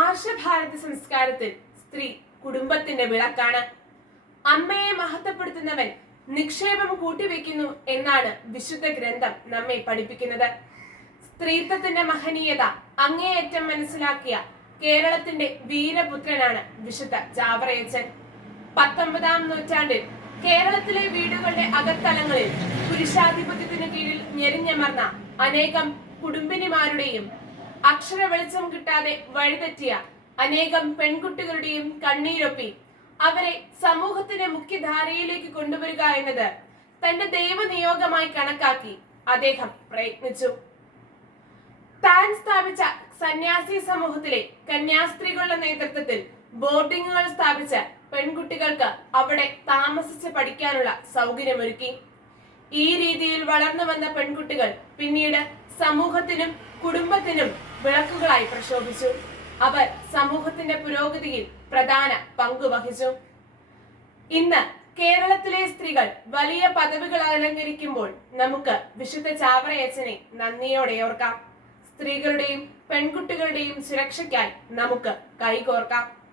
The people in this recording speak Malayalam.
ആർഷഭാരത സംസ്കാരത്തിൽ സ്ത്രീ കുടുംബത്തിന്റെ വിളക്കാണ്. അമ്മയെ മഹത്വപ്പെടുത്തുന്നവൻ നിക്ഷേപം കൂട്ടിവെക്കുന്നു എന്നാണ് വിശുദ്ധ ഗ്രന്ഥം നമ്മെ പഠിപ്പിക്കുന്നത്. സ്ത്രീത്വത്തിന്റെ മഹനീയത അങ്ങേയറ്റം മനസ്സിലാക്കിയ കേരളത്തിന്റെ വീരപുത്രനാണ് വിശുദ്ധ ജാവറയച്ചൻ. പത്തൊമ്പതാം നൂറ്റാണ്ടിൽ കേരളത്തിലെ വീടുകളുടെ അകത്തലങ്ങളിൽ പുരുഷാധിപത്യത്തിന് കീഴിൽ ഞെരിഞ്ഞമർന്ന അനേകം കുടുംബിനിമാരുടെയും അക്ഷര വെളിച്ചം കിട്ടാതെ വഴിതെറ്റിയ അനേകം പെൺകുട്ടികളുടെയും കണ്ണീരൊപ്പി അവരെ സമൂഹത്തിന്റെ മുഖ്യധാരയിലേക്ക് കൊണ്ടുവരിക എന്നത് തന്റെ ദൈവനിയോഗമായി കണക്കാക്കി അദ്ദേഹം പ്രയത്നിച്ചു. താൻ സ്ഥാപിച്ച സന്യാസി സമൂഹത്തിലെ കന്യാസ്ത്രീകളുടെ നേതൃത്വത്തിൽ ബോർഡിങ്ങുകൾ സ്ഥാപിച്ച പെൺകുട്ടികൾക്ക് അവിടെ താമസിച്ച് പഠിക്കാനുള്ള സൗകര്യമൊരുക്കി. ഈ രീതിയിൽ വളർന്നു വന്ന പെൺകുട്ടികൾ പിന്നീട് സമൂഹത്തിനും കുടുംബത്തിനും വിളക്കുകളായി പ്രശോഭിച്ചു. അവർ സമൂഹത്തിന്റെ പുരോഗതിയിൽ പ്രധാന പങ്ക് വഹിച്ചു. ഇന്ന് കേരളത്തിലെ സ്ത്രീകൾ വലിയ പദവികൾ അലങ്കരിക്കുമ്പോൾ നമുക്ക് വിശുദ്ധ ചാവറയച്ചനെ നന്ദിയോടെ ഓർക്കാം. സ്ത്രീകളുടെയും പെൺകുട്ടികളുടെയും സുരക്ഷയ്ക്കായി നമുക്ക് കൈകോർക്കാം.